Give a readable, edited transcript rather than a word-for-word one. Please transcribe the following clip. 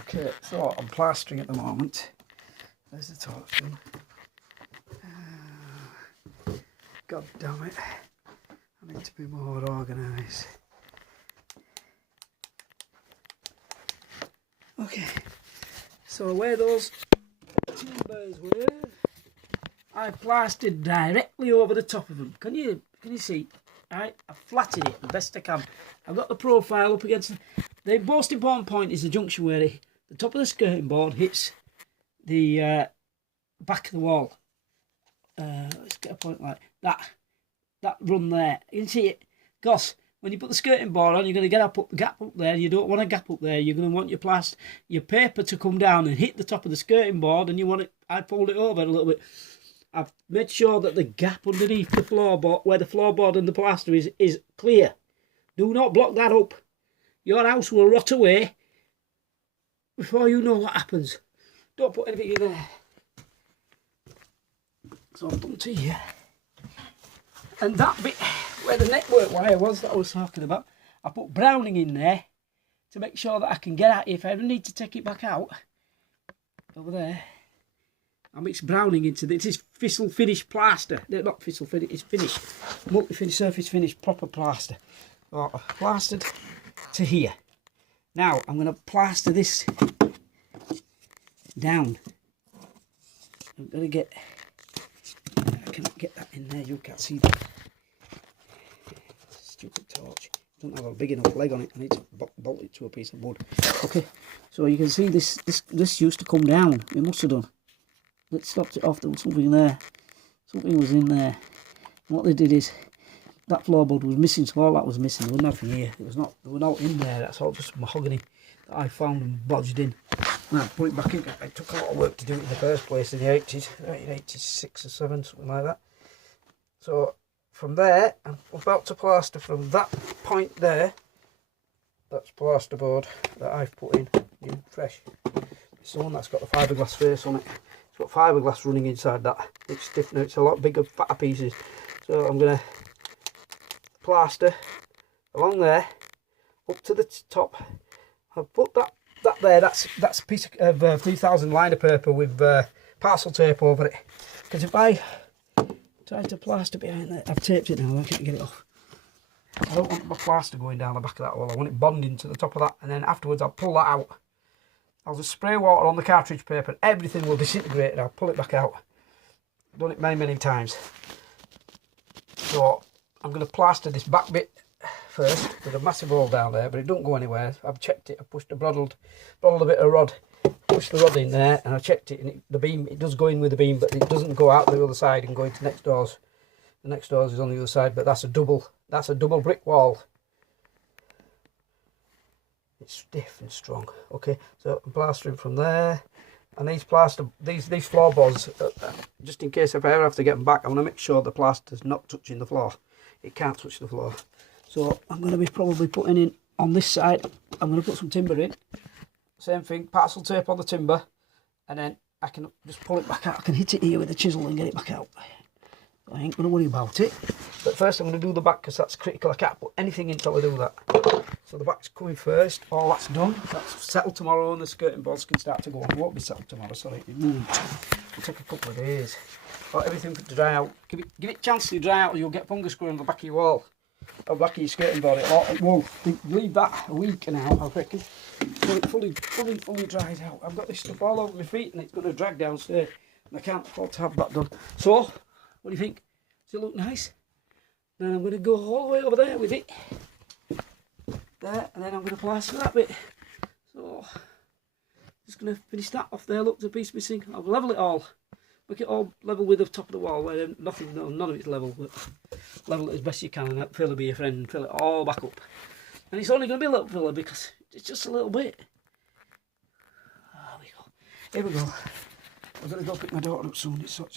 Okay, so I'm plastering at the moment. There's the torch gun. God damn it. I need to be more organised. Okay, so where those timbers were, I plastered directly over the top of them. Can you see? I flattened it the best I can. I've got the profile up against the most important point is the junction where the top of the skirting board hits the back of the wall. Let's get a point like that. That run there. You can see it. Because when you put the skirting board on, you're going to get a gap up there. You don't want a gap up there. You're going to want your paper to come down and hit the top of the skirting board, and you want it. I pulled it over a little bit. I've made sure that the gap underneath the floorboard, where the floorboard and the plaster is clear. Do not block that up. Your house will rot away before you know what happens. Don't put anything in there. So I've done to here. And that bit where the network wire was that I was talking about, I put browning in there to make sure that I can get at it if I ever need to take it back out. Over there. I mix browning into this. This is Thistle Finish plaster. No, not Thistle Finish, it's finished. Multi-finish, surface finish, proper plaster. So I've plastered to here. Now I'm going to plaster this down. I'm going to get... I cannot get that in there, you can't see that. Stupid torch. Doesn't have a big enough leg on it. I need to bolt it to a piece of wood. Okay, so you can see this used to come down. It must have done. It stopped it off. There was something there. Something was in there. And what they did is that floorboard was missing, so all that was missing. There was nothing here. There was not in there. That's all just mahogany that I found and bodged in. And I put it back in. It took a lot of work to do it in the first place in the 80s, 1986 or 7, something like that. So from there, I'm about to plaster from that point there. That's plasterboard that I've put in, new, fresh. It's the one that's got the fiberglass face on it. It's got fiberglass running inside that. It's different. It's a lot bigger, fatter pieces. So I'm going to plaster along there up to the top. I've put that there. That's a piece of 3000 liner paper with parcel tape over it. Because if I try to plaster behind there, I've taped it now. I can't get it off. I don't want my plaster going down the back of that hole. I want it bonding to the top of that, and then afterwards I'll pull that out. I'll just spray water on the cartridge paper and everything will disintegrate and I'll pull it back out. I've done it many times. So I'm going to plaster this back bit first with a massive hole down there, but it don't go anywhere. I've checked it. I pushed a brodled a bit of rod, pushed the rod in there, and I checked it, and the beam, it does go in with the beam, but it doesn't go out the other side and go into next doors. The next doors is on the other side, but that's a double brick wall. It's stiff and strong. Okay, so I'm plastering from there, and these floorboards, just in case if I ever have to get them back, I want to make sure the plaster's not touching the floor. It can't touch the floor. So I'm going to be probably putting in on this side. I'm going to put some timber in. Same thing, parcel tape on the timber, and then I can just pull it back out. I can hit it here with a chisel and get it back out. I ain't going to worry about it. But first I'm going to do the back because that's critical. I can't put anything in until I do that. So the back's coming first. All that's done. That's settled tomorrow and the skirting boards can start to go on. It won't be settled tomorrow, sorry. It'll take a couple of days. Got everything to dry out. Give it a chance to dry out or you'll get fungus growing on the back of your wall. Or back of your skirting board. It won't. Leave that a week now, I reckon. So it fully dries out. I've got this stuff all over my feet and it's going to drag downstairs. And I can't afford to have that done. So, what do you think? Does it look nice? Then I'm going to go all the way over there with it. There, and then I'm going to plaster that bit. So, just going to finish that off there. Look, the piece missing. I'll level it all. Make it all level with the top of the wall where none of it's level, but level it as best you can and fill it be your friend and fill it all back up. And it's only going to be a little filler because it's just a little bit. There we go. Here we go. I'm going to go pick my daughter up soon. It's